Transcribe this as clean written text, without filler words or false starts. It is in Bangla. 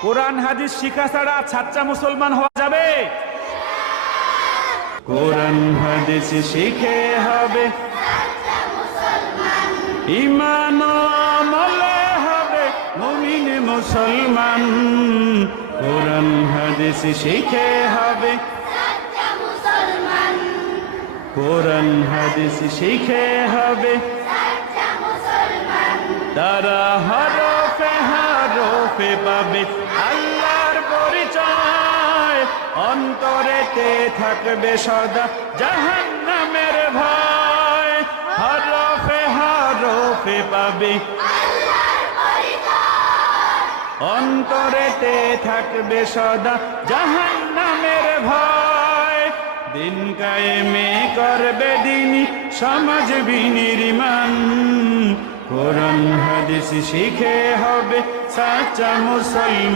কোরআন হাদিস শিখা ছাড়া সাচ্চা মুসলমান হওয়া যাবে? কোরআন হাদিস শিখে হবে ঈমান ও আমলে হবে মুমিন মুসলমান। কোরআন হাদিস শিখে হবে কোরআন হাদিস শিখে হবে তারা হরফে হরফে পাবে আল্লাহর পরিচয়। অন্তরেতে থাকবে সদা জাহান্নামের ভয়। হরফে হরফে পাবে অন্তরেতে থাকবে সদা জাহান্নামের ভয়। দিন কায়েমে করবে দিনী সমাজ বিনির্মাণ। কোরআন হাদিস শিখে হবে সাচ্চা মুসলমান।